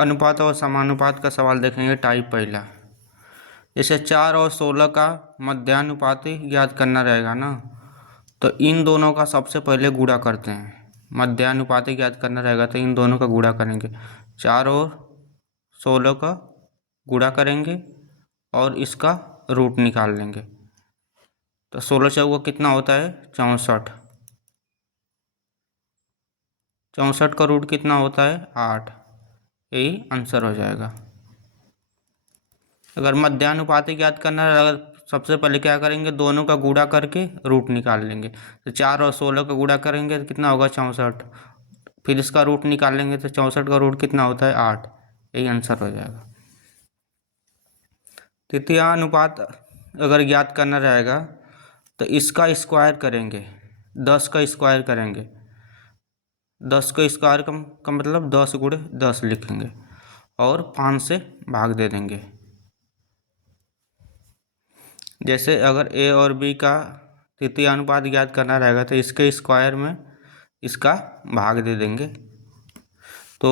अनुपात और समानुपात का सवाल देखेंगे। टाइप पहला, जैसे 4 और 16 का मध्यानुपाती ज्ञात करना रहेगा ना, तो इन दोनों का सबसे पहले गुणा करते हैं। मध्यानुपाती ज्ञात करना रहेगा तो इन दोनों का गुणा करेंगे। 4 और 16 का गुणा करेंगे और इसका रूट निकाल लेंगे। तो 16 चौका कितना होता है? 64। 64 का रूट कितना होता है? 8। यही आंसर हो जाएगा। अगर मध्यानुपाती ज्ञात करना है, अगर सबसे पहले क्या करेंगे, दोनों का गुणा करके रूट निकाल लेंगे। तो 4 और 16 का गुणा करेंगे तो कितना होगा? 64। फिर इसका रूट निकाल लेंगे तो 64 का रूट कितना होता है? 8। यही आंसर हो जाएगा। तृतीयानुपात अगर ज्ञात करना रहेगा तो इसका स्क्वायर करेंगे, 10 का स्क्वायर करेंगे। 10 का स्क्वायर का मतलब 10 गुणे 10 लिखेंगे और 5 से भाग दे देंगे। जैसे अगर ए और बी का तृतीय अनुपात ज्ञात करना रहेगा तो इसके स्क्वायर में इसका भाग दे देंगे। तो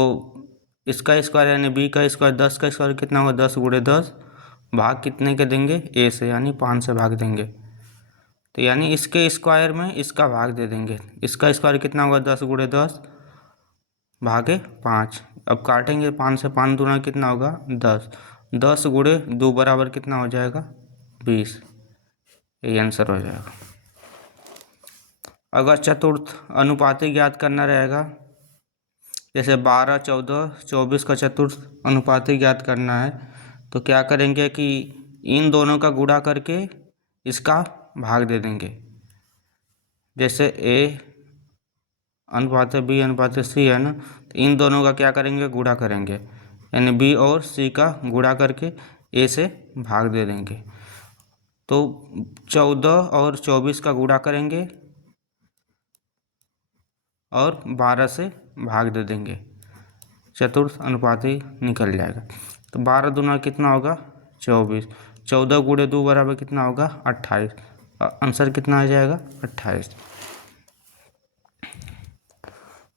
इसका स्क्वायर यानी बी का स्क्वायर, 10 का स्क्वायर कितना होगा? 10 गुणे 10। भाग कितने के देंगे? ए से, यानी 5 से भाग देंगे। तो यानी इसके स्क्वायर में इसका भाग दे देंगे। इसका स्क्वायर कितना होगा? 10 गुणे 10 भागे 5। अब काटेंगे 5 से, 5 दूना कितना होगा? 10। 10 गुणे 2 बराबर कितना हो जाएगा? 20। यही आंसर हो जाएगा। अगर चतुर्थ अनुपाती ज्ञात करना रहेगा, जैसे 12, 14, 24 का चतुर्थ अनुपाती ज्ञात करना है, तो क्या करेंगे कि इन दोनों का गुणा करके इसका भाग दे देंगे। जैसे ए अनुपात बी अनुपात सी है ना, तो इन दोनों का क्या करेंगे? गुणा करेंगे, यानी बी और सी का गुणा करके ए से भाग दे देंगे। तो 14 और 24 का गुणा करेंगे और 12 से भाग दे देंगे। चतुर्थ अनुपाती निकल जाएगा। तो 12 दूना कितना होगा? 24। 14 गुणे 2 बराबर कितना होगा? 28। आंसर कितना आ जाएगा? 28।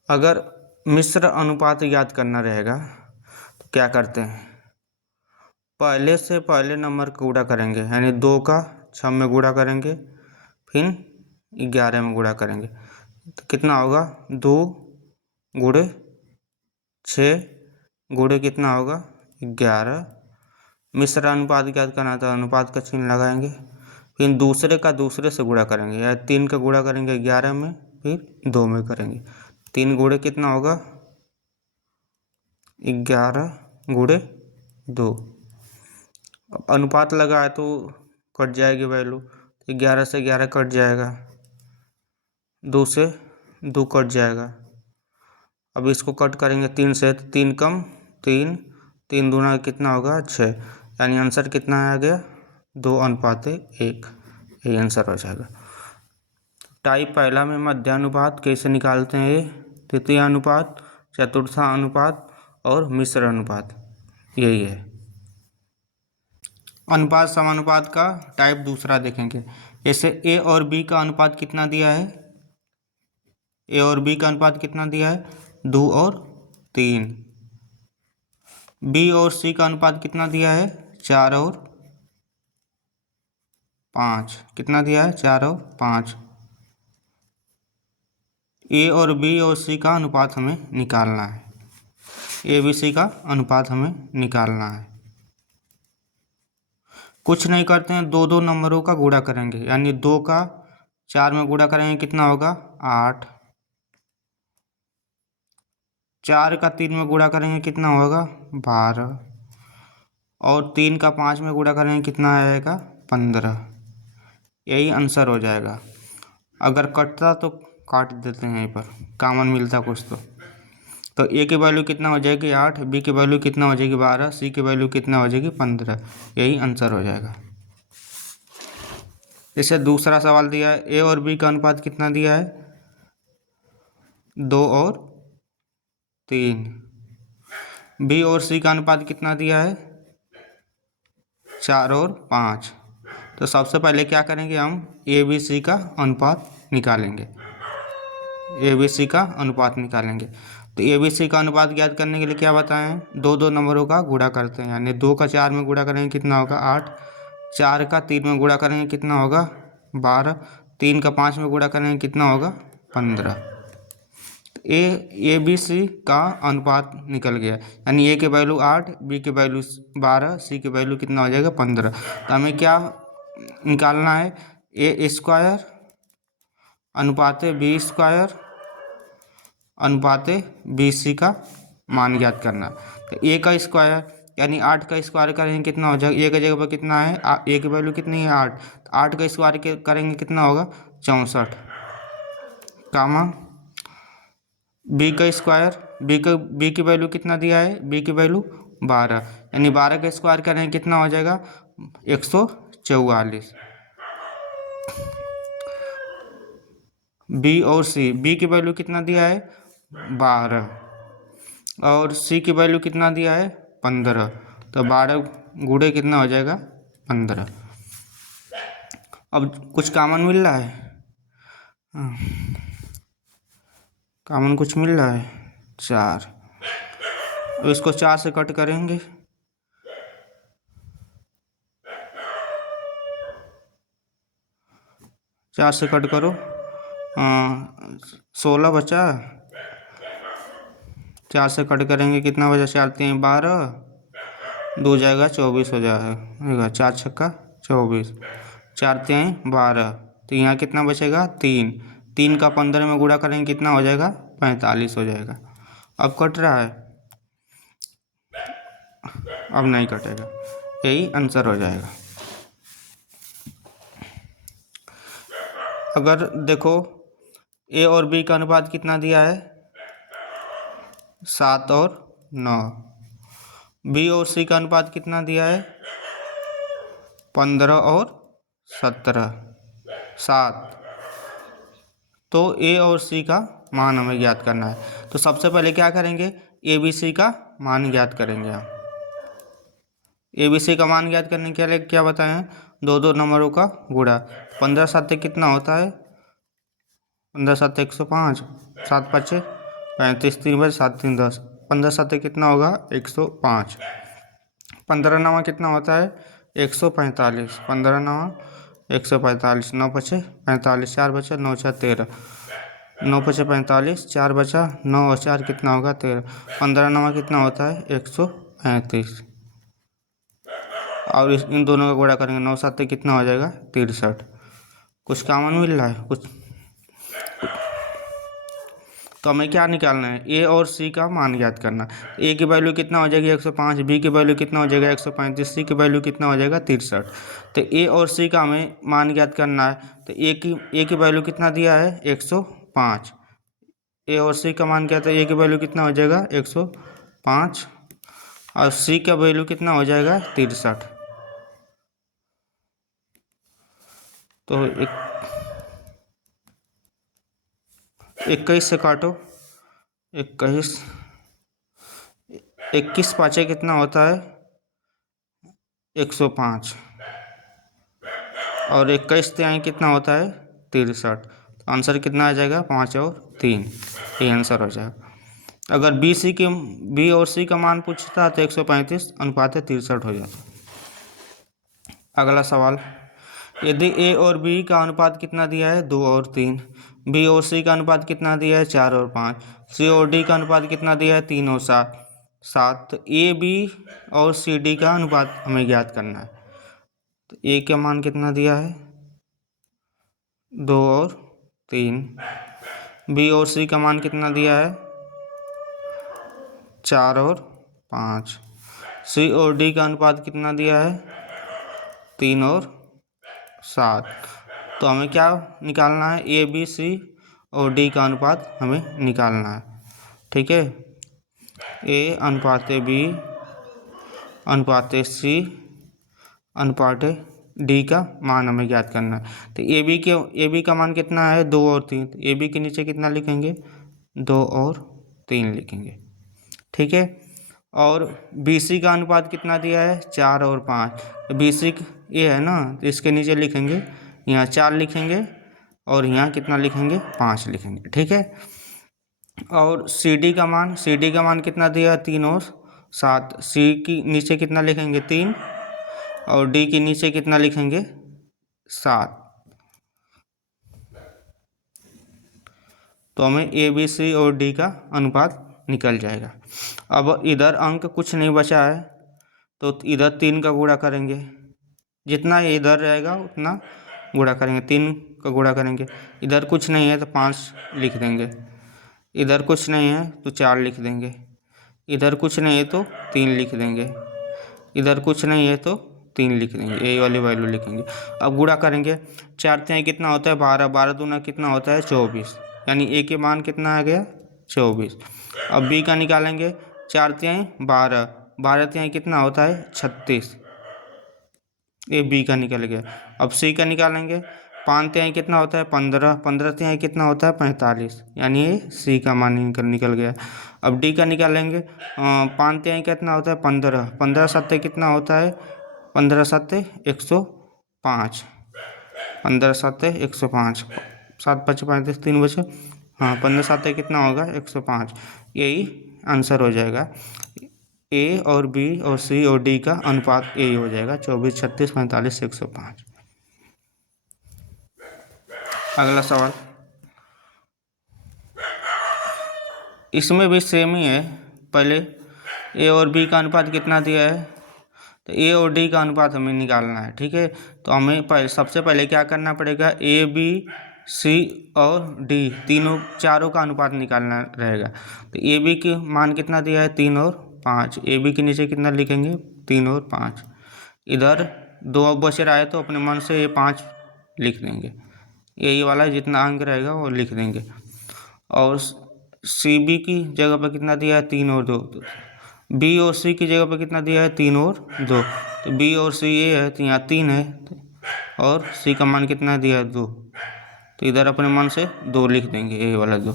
अगर मिश्र अनुपात ज्ञात करना रहेगा तो क्या करते हैं? पहले से पहले नंबर का गुणा करेंगे, यानी 2 का 6 में गुणा करेंगे, फिर 11 में गुणा करेंगे। तो कितना होगा? 2 गुणे 6 गुणे कितना होगा? 11। मिश्र अनुपात ज्ञात करना था, अनुपात का चिन्ह लगाएंगे, फिर दूसरे का दूसरे से गुणा करेंगे, या 3 का गुणा करेंगे 11 में, फिर 2 में करेंगे। 3 गुणे कितना होगा? 11 गुणे 2। अनुपात लगा है तो कट जाएगी वैल्यू, तो 11 से 11 कट जाएगा, 2 से 2 कट जाएगा। अब इसको कट करेंगे 3 से, 3 कम 3, 3 दूना कितना होगा? 6। यानी आंसर कितना आ गया? 2:1। यही आंसर हो जाएगा। टाइप पहला में मध्यानुपात कैसे निकालते हैं? ये तृतीय अनुपात, चतुर्था अनुपात और मिश्र अनुपात, यही है। अनुपात समानुपात का टाइप दूसरा देखेंगे। जैसे ए और बी का अनुपात कितना दिया है? ए और बी का अनुपात कितना दिया है? 2 और 3। बी और सी का अनुपात कितना दिया है? 4 और 5। कितना दिया है? 4 और 5। ए और बी और सी का अनुपात हमें निकालना है। ए बी सी का अनुपात हमें निकालना है। कुछ नहीं करते हैं, 2 नंबरों का गुणा करेंगे, यानी 2 का 4 में गुणा करेंगे, कितना होगा? 8। 4 का 3 में गुणा करेंगे, कितना होगा? 12। और 3 का 5 में गुणा करेंगे, कितना आएगा? 15। यही आंसर हो जाएगा। अगर कटता तो काट देते हैं, यहीं पर कॉमन मिलता कुछ तो ए की वैल्यू कितना हो जाएगी? 8। बी की वैल्यू कितना हो जाएगी? 12। सी की वैल्यू कितना हो जाएगी? 15। यही आंसर हो जाएगा। जैसे दूसरा सवाल दिया है, ए और बी का अनुपात कितना दिया है? 2 और 3। बी और सी का अनुपात कितना दिया है? 4 और 5। तो सबसे पहले क्या करेंगे, हम ए बी सी का अनुपात निकालेंगे। ए बी सी का अनुपात निकालेंगे। तो ए बी सी का अनुपात ज्ञात करने के लिए क्या बताए हैं, दो दो नंबरों का गुणा करते हैं, यानी 2 का 4 में गुणा करेंगे कितना होगा 8, 4 का 3 में गुणा करेंगे कितना होगा 12, 3 का 5 में गुणा करेंगे कितना होगा 15। ए बी सी का अनुपात निकल गया, यानी ए के वैल्यू 8, बी के वैल्यू 12, सी के वैल्यू कितना हो जाएगा 15। तो हमें क्या निकालना है, ए स्क्वायर अनुपाते बी स्क्वायर अनुपाते बी सी का मान ज्ञात करना। तो ए का स्क्वायर यानी 8 का स्क्वायर करेंगे कितना हो जाएगा, ए की जगह पर कितना है, ए की वैल्यू कितनी है 8, तो 8 का स्क्वायर करेंगे कितना होगा 64, कामा बी का स्क्वायर, बी की वैल्यू कितना दिया है, बी की वैल्यू 12, यानी 12 का स्क्वायर करेंगे कितना हो जाएगा 144। बी और सी, बी की वैल्यू कितना दिया है 12 और सी की वैल्यू कितना दिया है 15, तो 12 गुणे कितना हो जाएगा 15। अब कुछ कॉमन मिल रहा है, कॉमन कुछ मिल रहा है 4, तो इसको 4 से कट करेंगे, चार से कट करो 16 बचा, 4 से कट करेंगे कितना बचा, 4 3 12, 2 जाएगा 24 हो जाएगा, 4 छक्का 24, 4 3 12, तो यहाँ कितना बचेगा 3, 3 का 15 में गुणा करेंगे कितना हो जाएगा 45 हो जाएगा। अब कट रहा है, अब नहीं कटेगा, यही आंसर हो जाएगा। अगर देखो ए और बी का अनुपात कितना दिया है 7 और 9, बी और सी का अनुपात कितना दिया है 15 और 17, 7, तो ए और सी का मान हमें ज्ञात करना है। तो सबसे पहले क्या करेंगे, ए बी सी का मान ज्ञात करेंगे हम। ए बी सी का मान ज्ञात करने के लिए क्या बताए हैं, दो दो नंबरों का गुणा। 15 7 कितना होता है, 15 7 105, 7 5 35, 3 बजे 7 3 10, 15 7 कितना होगा 105, 15 9 कितना होता है 145, 15 9 145, 9 5 45, 4 बचा 9 6 13, 9 5 45, 4 बचा 9 और 4 कितना होगा 13, 15 9 कितना होता है 135, और इन दोनों का गुणा करेंगे 9 7 कितना हो जाएगा 63। कुछ कॉमन मिल रहा है कुछ, तो हमें क्या निकालना है, ए और सी का मान ज्ञात करना। ए की वैल्यू कितना हो जाएगी 105, बी की वैल्यू कितना हो जाएगा 135, सी की वैल्यू कितना हो जाएगा 63। तो ए और सी का हमें मान ज्ञात करना है। तो ए की वैल्यू कितना दिया है 105, ए और सी का मान क्या था, ए की वैल्यू कितना हो जाएगा 105 और सी का वैल्यू कितना हो जाएगा 63। तो 21 से काटो, 21 21 पाँचे कितना होता है 105 और 21 तिहाई कितना होता है 63। तो आंसर कितना आ जाएगा 5 और 3, ये आंसर हो जाएगा। अगर बी और सी का मान पूछता है तो 135 अनुपात 63 हो जाता। अगला सवाल, यदि ए और बी का अनुपात कितना दिया है 2 और 3, बी और सी का अनुपात कितना दिया है 4 और 5, सी और डी का अनुपात कितना दिया है 3 और 7, तो ए बी और सी डी का अनुपात हमें ज्ञात करना है। तो ए का मान कितना दिया है 2 और 3, बी और सी का मान कितना दिया है 4 और 5, सी और डी का अनुपात कितना दिया है 3 और 7। तो हमें क्या निकालना है, ए बी सी और डी का अनुपात हमें निकालना है। ठीक है, ए अनुपात बी अनुपात सी अनुपात डी का मान हमें ज्ञात करना है। तो ए बी का मान कितना है 2 और 3, तो ए बी के नीचे कितना लिखेंगे 2 और 3 लिखेंगे। ठीक है, और बी सी का अनुपात कितना दिया है 4 और 5, तो बी सी ये है ना, तो इसके नीचे लिखेंगे यहाँ 4 लिखेंगे और यहाँ कितना लिखेंगे 5 लिखेंगे, ठीक है। और सी डी का मान कितना दिया 3 और 7, सी की नीचे कितना लिखेंगे 3 और डी के नीचे कितना लिखेंगे 7। तो हमें ए बी सी और डी का अनुपात निकल जाएगा। अब इधर अंक कुछ नहीं बचा है तो इधर 3 का गुणा करेंगे, जितना इधर रहेगा उतना गुणा करेंगे, 3 का गुणा करेंगे। इधर कुछ नहीं है तो 5 लिख देंगे, इधर कुछ नहीं है तो 4 लिख देंगे, इधर कुछ नहीं है तो 3 लिख देंगे, इधर कुछ नहीं है तो 3 लिख देंगे, ए वाली वैल्यू लिखेंगे। अब गुणा करेंगे, 4 तिहाई कितना होता है 12, 12 दूना कितना होता है 24, यानी ए के मान कितना आ गया 24। अब बी का निकालेंगे, 4 तिहाई 12, 12 तिहाई कितना होता है 36, ये बी का निकल गया। अब सी का निकालेंगे, 5 तिहाई कितना होता है 15, 15 तिहाई कितना होता है 45, यानी ये सी का मान निकल गया। अब डी का निकालेंगे, 5 तिहाई कितना होता है 15, 15 सत्ते कितना होता है 15 सत्ते 105, 15 सत्ते 105, 7 5 35 3 बचे, हाँ 15 सत्ते कितना होगा 105, यही आंसर हो जाएगा। ए और बी और सी और डी का अनुपात ए हो जाएगा 24 36 45 105। अगला सवाल, इसमें भी सेम ही है। पहले ए और बी का अनुपात कितना दिया है, तो ए और डी का अनुपात हमें निकालना है, ठीक है। तो हमें सबसे पहले क्या करना पड़ेगा, ए बी सी और डी चारों का अनुपात निकालना रहेगा। तो ए बी के मान कितना दिया है 3 और 5, ए बी के नीचे कितना लिखेंगे 3 और 5, इधर 2 बच रहा है तो अपने मन से ये 5 लिख देंगे, यही वाला जितना अंक रहेगा वो लिख देंगे। और सी बी की जगह पर कितना दिया है 3 और 2, बी और सी की जगह पर कितना दिया है 3 और 2, तो बी और सी ये है तो यहाँ 3 है और सी का मान कितना दिया है 2, तो इधर अपने मन से 2 लिख देंगे, ये वाला 2।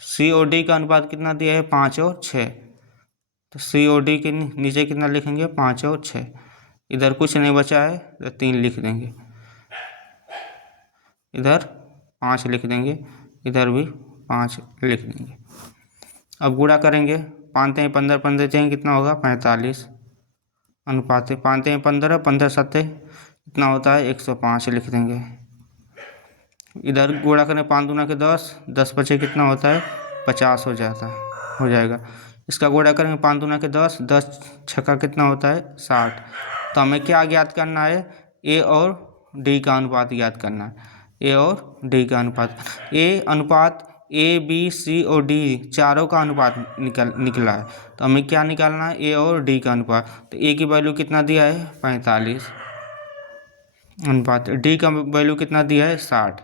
सी और डी का अनुपात कितना दिया है 5 और 6, तो सी और डी के नीचे कितना लिखेंगे 5 और 6, इधर कुछ नहीं बचा है तो 3 लिख देंगे, इधर 5 लिख देंगे, इधर भी 5 लिख देंगे। अब गुणा करेंगे, 5 तिहाई 15, 15 तिहाई कितना होगा 45, अनुपात 5 तिहाई 15, 15 सत्ते कितना होता है 105 लिख देंगे। इधर गुणा करें 5 दूना के 10, 10 बचे कितना होता है 50 हो जाएगा। इसका गुणा करेंगे 5 दूना के 10, 10 छक्का कितना होता है 60। तो हमें क्या ज्ञात करना है, ए और डी का अनुपात ज्ञात करना है, ए और डी का अनुपात। ए बी सी और डी चारों का अनुपात निकला है, तो हमें क्या निकालना है ए और डी का अनुपात। तो ए की वैल्यू कितना दिया है 45, अनुपात डी का वैल्यू कितना दिया है 60।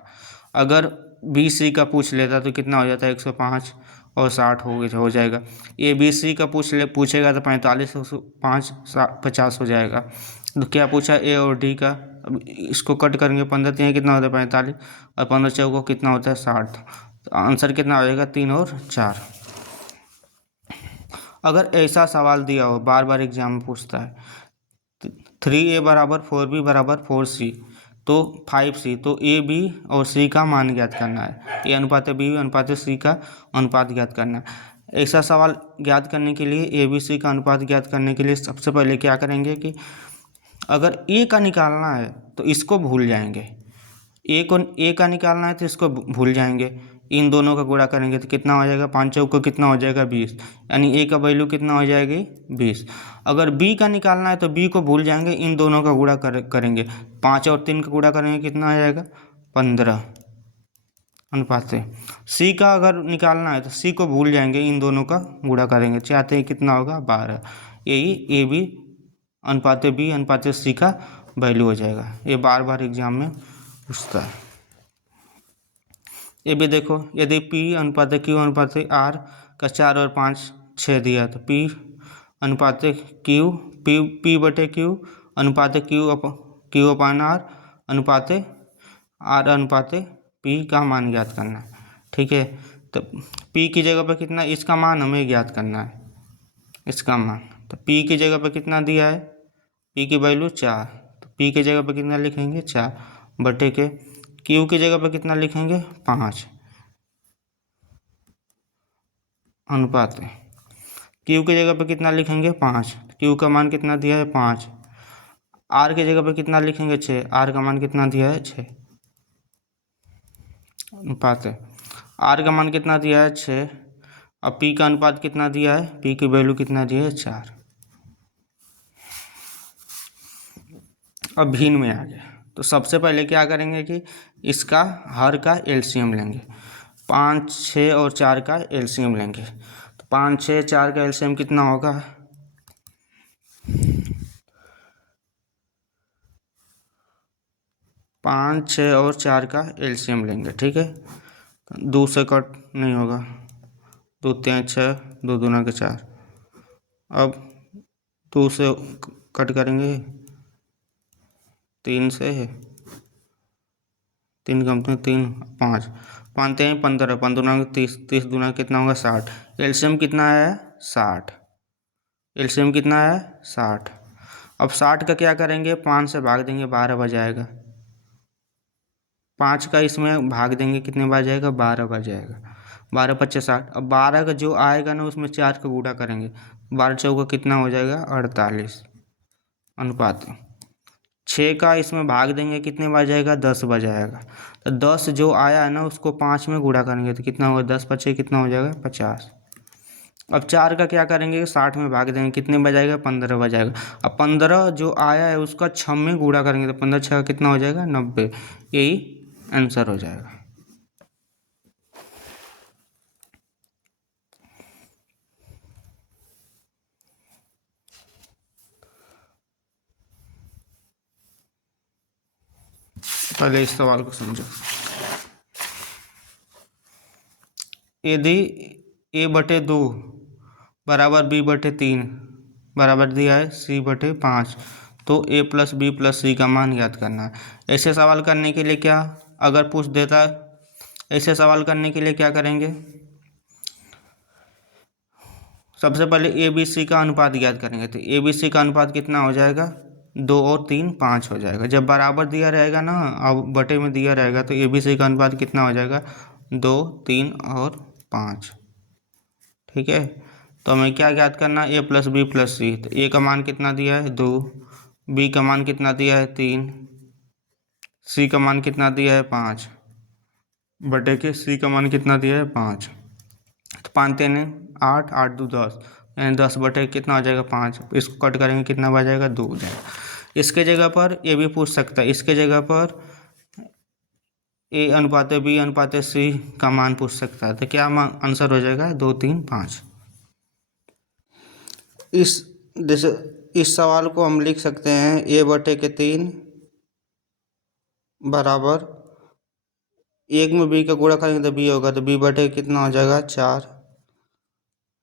अगर बी सी का पूछ लेता तो कितना हो जाता है 105 और 60 हो जाएगा। ए बी सी का पूछेगा तो 45 5 50 हो जाएगा। तो क्या पूछा ए और डी का, अब इसको कट करेंगे 15 तिहाई कितना होता है 45 और 15 चौको कितना होता है 60, तो आंसर कितना हो जाएगा 3 और 4। अगर ऐसा सवाल दिया हो, बार बार एग्जाम में पूछता है 3a बराबर 4b बराबर 4c तो 5c, तो ए बी और सी का मान ज्ञात करना है, ए अनुपात बी अनुपात सी का अनुपात ज्ञात करना है। ऐसा सवाल ज्ञात करने के लिए, ए बी सी का अनुपात ज्ञात करने के लिए सबसे पहले क्या करेंगे कि अगर ए का निकालना है तो इसको भूल जाएंगे, ए का निकालना है तो इसको भूल जाएंगे, इन दोनों का गुणा करेंगे तो कितना हो जाएगा 5 चौको कितना हो जाएगा 20, यानी ए का वैल्यू कितना हो जाएगी 20। अगर बी का निकालना है तो बी को भूल जाएंगे, इन दोनों का गुणा करेंगे, 5 और 3 का गुणा करेंगे कितना आ जाएगा 15 अनुपात से। सी का अगर निकालना है तो सी को भूल जाएंगे, इन दोनों का गुणा करेंगे, चाहते हैं कितना होगा 12, यही ए बी अनुपात बी अनुपात सी का वैल्यू हो जाएगा। ये बार बार एग्जाम में पूछता है। ये भी देखो, यदि P अनुपात Q अनुपात R का 4 और 5 6 दिया तो P अनुपात Q P बटे Q अनुपात Q अपान R अनुपात R अनुपात P का मान ज्ञात करना है, ठीक है। तो P की जगह पर कितना, इसका मान हमें ज्ञात करना है, इसका मान। तो P की जगह पर कितना दिया है, P की वैल्यू 4, तो P की जगह पर कितना लिखेंगे 4 बटे के क्यू की जगह पर कितना लिखेंगे 5 अनुपात क्यू की जगह पर कितना लिखेंगे 5, क्यू का मान कितना दिया है 5। आर की जगह पर कितना लिखेंगे 6, आर का मान कितना दिया है 6 अनुपात आर का मान कितना दिया है 6। अब पी का अनुपात कितना दिया है, पी की वैल्यू कितना दिया है 4। अब भिन्न में आ गया तो सबसे पहले क्या करेंगे कि इसका हर का एलसीएम लेंगे। 5, 6 और 4 का एलसीएम लेंगे। तो 5, 6, 4 का एलसीएम कितना होगा, 5, 6 और 4 का एलसीएम लेंगे। ठीक है, 2 से कट नहीं होगा, 2 3 6, 2 दूना के 4। अब 2 से कट करेंगे, 3 से 3 कम 3 5, 5 3 15, 15 दूना 30, 30 दूना कितना होगा 60। एलसीएम कितना है 60, एलसीएम कितना है 60। अब 60 का क्या करेंगे, 5 से भाग देंगे 12 बार जाएगा। 5 का इसमें भाग देंगे कितने बार जाएगा, 12 बार जाएगा। 12 5 60। अब 12 का जो आएगा ना उसमें 4 का गुणा करेंगे, 12 चौका कितना हो जाएगा 48 अनुपात। 6 का इसमें भाग देंगे कितने बार जाएगा, 10 बार जाएगा। तो 10 जो आया है ना उसको 5 में गुणा करेंगे तो कितना होगा, 10 5 कितना हो जाएगा 50। अब 4 का क्या करेंगे, 60 में भाग देंगे कितने बार जाएगा, 15 बार जाएगा। अब 15 जो आया है उसका 6 में गुणा करेंगे तो 15 6 कितना हो जाएगा 90। यही आंसर हो जाएगा। पहले इस सवाल को समझो। यदि a/2 बराबर b/3 बराबर दिया है c/5 तो a + b + c का मान ज्ञात करना है। ऐसे सवाल करने के लिए क्या, अगर पूछ देता है ऐसे सवाल करने के लिए क्या करेंगे, सबसे पहले ए बी सी का अनुपात ज्ञात करेंगे। तो ए बी सी का अनुपात कितना हो जाएगा, 2 और 3 5 हो जाएगा। जब बराबर दिया रहेगा ना, अब बटे में दिया रहेगा तो ए बी सी का अनुपात कितना हो जाएगा 2 3 और 5। ठीक है, तो हमें क्या ज्ञात करना है, a + b + c। तो a का मान कितना दिया है 2, b का मान कितना दिया है 3, c का मान कितना दिया है 5 बटे के c का मान कितना दिया है 5। तो 5 3 8, 8 2 10, यानी 10 बटे कितना हो जाएगा 5। इसको कट करेंगे कितना बच जाएगा 2 हो जाएगा। इसके जगह पर ये भी पूछ सकता है, इसके जगह पर a/b/c का मान पूछ सकता है। तो क्या आंसर हो जाएगा 2 3 5। इस सवाल को हम लिख सकते हैं a/3 बराबर 1 में b का गुणा करेंगे तो b होगा, तो b बटे कितना हो जाएगा 4।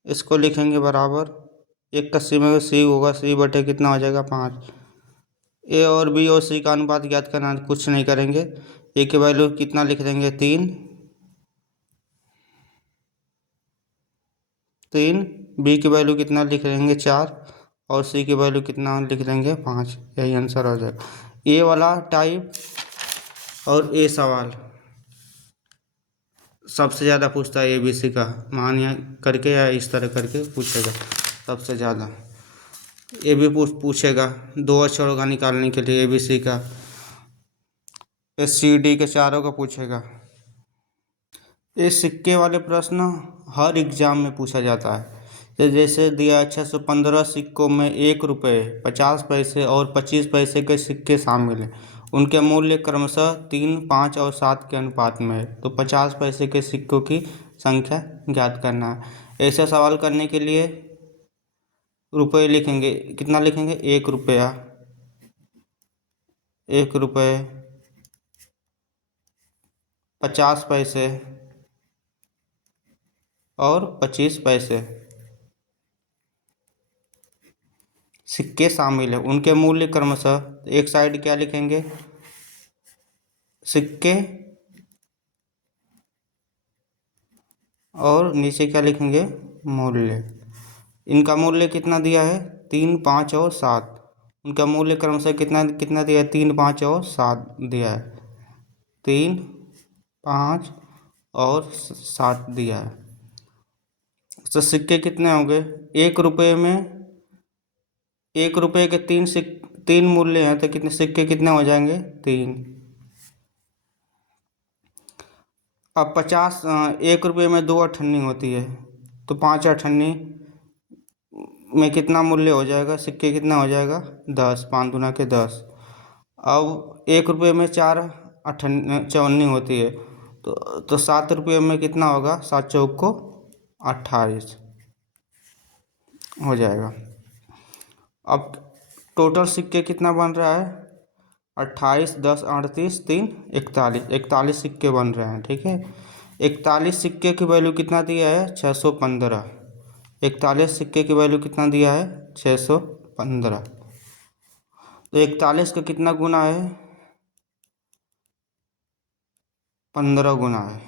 इसको लिखेंगे बराबर 1 का c में c होगा, c बटे कितना हो जाएगा 5। ए और बी और सी का अनुपात ज्ञात करना, कुछ नहीं करेंगे, ए की वैल्यू कितना लिख देंगे 3, बी की वैल्यू कितना लिख देंगे 4 और सी की वैल्यू कितना लिख देंगे 5। यही आंसर हो जाएगा। ए वाला टाइप और ए सवाल सबसे ज़्यादा पूछता है, ए बी सी का मान या करके या इस तरह करके पूछेगा सबसे ज़्यादा। ये भी पूछेगा 2 अक्षरों का निकालने के लिए, ए बी सी का, सी डी के चारों का पूछेगा। ये सिक्के वाले प्रश्न हर एग्जाम में पूछा जाता है। तो जैसे दिया है 615 सिक्कों में 1 रुपये 50 पैसे और 25 पैसे के सिक्के शामिल हैं, उनके मूल्य क्रमशः 3 5 और 7 के अनुपात में है, तो 50 पैसे के सिक्कों की संख्या ज्ञात करना है। ऐसा सवाल करने के लिए रुपये लिखेंगे, कितना लिखेंगे 1 रुपया, 1 रुपये 50 पैसे और 25 पैसे सिक्के शामिल है, उनके मूल्य क्रमशः, एक साइड क्या लिखेंगे सिक्के और नीचे क्या लिखेंगे मूल्य। इनका मूल्य कितना दिया है 3 5 और 7, उनका मूल्य क्रमशः कितना कितना दिया है 3 5 और 7 दिया है। 3, 5 और 7 दिया है। तो सिक्के कितने होंगे? 1 रुपये में 1 रुपये के 3 मूल्य हैं, तो कितने सिक्के कितने हो जाएंगे? 3। अब 1 रुपये में 2 अठन्नी होती है, तो 5 अठन्नी में कितना मूल्य हो जाएगा? सिक्के कितना हो जाएगा? 10। 5 दूना के 10। अब 1 रुपये में 4 चवन्नी होती है, तो 7 रुपये में कितना होगा? 7 चौक को 28 हो जाएगा। अब टोटल सिक्के कितना बन रहा है? 28, 10, 38, 3, 41। 41 सिक्के बन रहे हैं, ठीक है। 41 सिक्के की वैल्यू कितना दिया है? 615। 41 सिक्के की वैल्यू कितना दिया है? 615। तो 41 का कितना गुना है? 15 गुना है।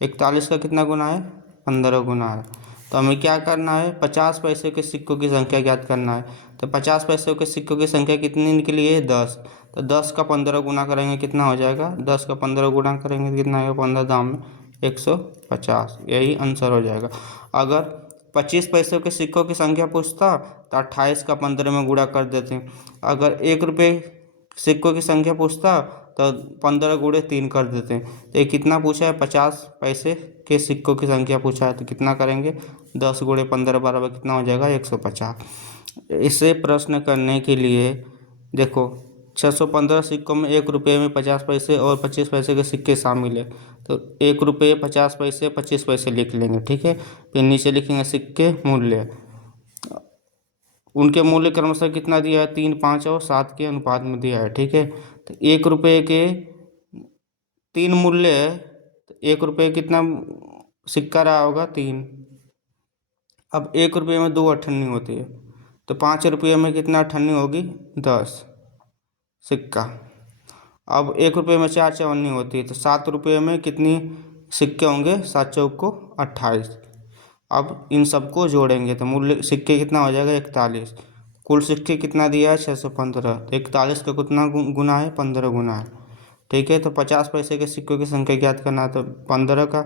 41 का कितना गुना है? 15 गुना है। तो हमें क्या करना है? 50 पैसे के सिक्कों की संख्या ज्ञात करना है। तो 50 पैसे के सिक्कों की संख्या कितनी निकली है? 10। तो 10 का 15 गुना करेंगे कितना हो जाएगा? 10 का 15 गुना करेंगे कितना आएगा? 15 दाम में 150। यही आंसर हो जाएगा। अगर 25 पैसों के सिक्कों की संख्या पूछता तो 28 का 15 में गुणा कर देते। अगर 1 रुपये सिक्कों की संख्या पूछता तो 15 गुणे 3 कर देते हैं। तो ये कितना पूछा है? 50 पैसे के सिक्कों की संख्या पूछा है, तो कितना करेंगे? 10 गुणे 15 बराबर कितना हो जाएगा? 150। इसे प्रश्न करने के लिए देखो, 615 सिक्कों में 1 रुपये में 50 पैसे और 25 पैसे के सिक्के शामिल है। तो 1 रुपये 50 पैसे 25 पैसे लिख लेंगे, ठीक है। फिर नीचे लिखेंगे सिक्के मूल्य। उनके मूल्य क्रमशः कितना दिया है? 3, 5 और 7 के अनुपात में दिया है, ठीक है। तो 1 रुपये के 3 मूल्य है, तो 1 रुपये कितना सिक्का रहा होगा? 3। अब 1 रुपये में 2 अठन्नी होती है, तो 5 रुपये में कितना अठन्नी होगी? 10 सिक्का। अब 1 रुपये में 4 चवन्नी होती है, तो 7 रुपये में कितनी सिक्के होंगे? 7 चौक को 28। अब इन सबको जोड़ेंगे तो मूल्य सिक्के कितना हो जाएगा? 41। कुल सिक्के कितना दिया है? 615। तो 41 का कितना गुना है? 15 गुना है, ठीक है। तो 50 पैसे के सिक्कों की संख्या ज्ञात करना है, तो 15 का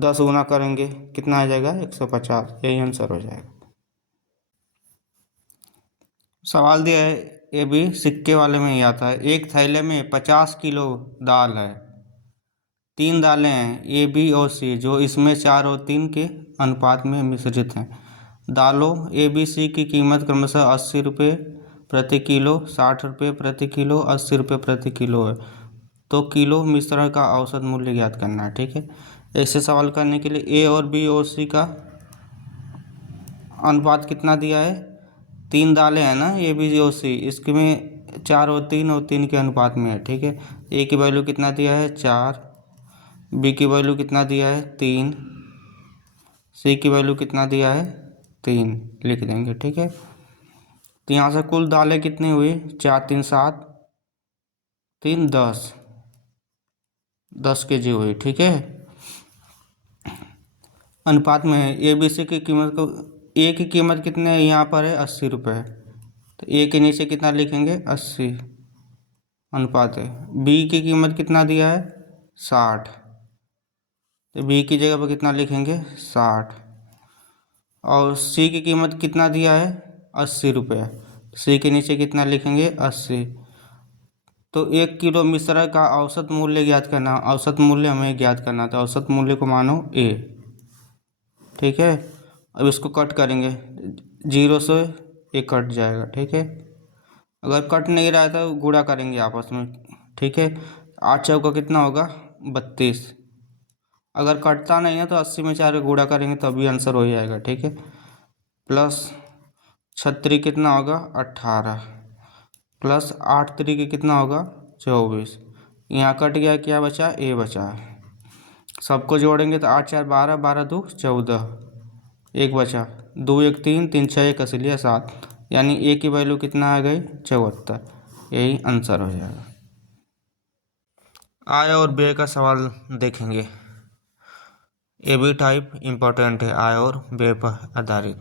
10 गुना करेंगे कितना आ जाएगा? 150। यही आंसर हो जाएगा। सवाल दिया है ये भी सिक्के वाले में ही आता है। एक थैले में 50 किलो दाल है। 3 दालें हैं ए, बी और सी, जो इसमें 4 और 3 के अनुपात में मिश्रित हैं। दालों ए, बी, सी की कीमत क्रमशः 80 रुपये प्रति किलो, 60 रुपये प्रति किलो, 80 रुपये प्रति किलो है। तो किलो मिश्रण का औसत मूल्य ज्ञात करना है, ठीक है। ऐसे सवाल करने के लिए ए और बी और सी का अनुपात कितना दिया है? 3 दालें हैं ना, ए, बी और सी, इसके में 4 और 3 के अनुपात में है, ठीक है। ए की वैल्यू कितना दिया है? 4। बी की वैल्यू कितना दिया है? 3। सी की वैल्यू कितना दिया है? 3 लिख देंगे, ठीक है। तो यहाँ से कुल दालें कितनी हुई? 4, 3, 7, 3, 10, 10 केजी हुई, ठीक है। अनुपात में है। ए, बी, सी की कीमत को, ए की कीमत कितने है यहाँ पर? है 80 रुपये। तो ए के नीचे कितना लिखेंगे? 80 अनुपात है। बी की कीमत कितना दिया है? 60। तो बी की जगह पर कितना लिखेंगे? 60। और सी की कीमत कितना दिया है? 80 रुपये। सी के नीचे कितना लिखेंगे? 80। तो 1 किलो मिश्रण का औसत मूल्य ज्ञात करना। औसत मूल्य हमें ज्ञात करना था। औसत मूल्य को मानो ए, ठीक है। अब इसको कट करेंगे, 0 से 1 कट जाएगा, ठीक है। अगर कट नहीं रहा है तो गुणा करेंगे आपस में, ठीक है। 8 चौका कितना होगा? 32। अगर कटता नहीं है तो 80 में 4 गुणा करेंगे तभी आंसर हो जाएगा, ठीक है। प्लस 36 कितना होगा? 18। प्लस 8 3 कितना होगा? 24। यहाँ कट गया, क्या बचा? ए बचा। सबको जोड़ेंगे तो 8 4 12, 12 2 14, एक बचा। 2 1 3, 3 6 1 असलिए 7, यानी ए की वैल्यू कितना आ गई? 74। यही आंसर हो जाएगा। आय और व्यय का सवाल देखेंगे। ये भी टाइप इम्पोर्टेंट है, आय और व्यय पर आधारित।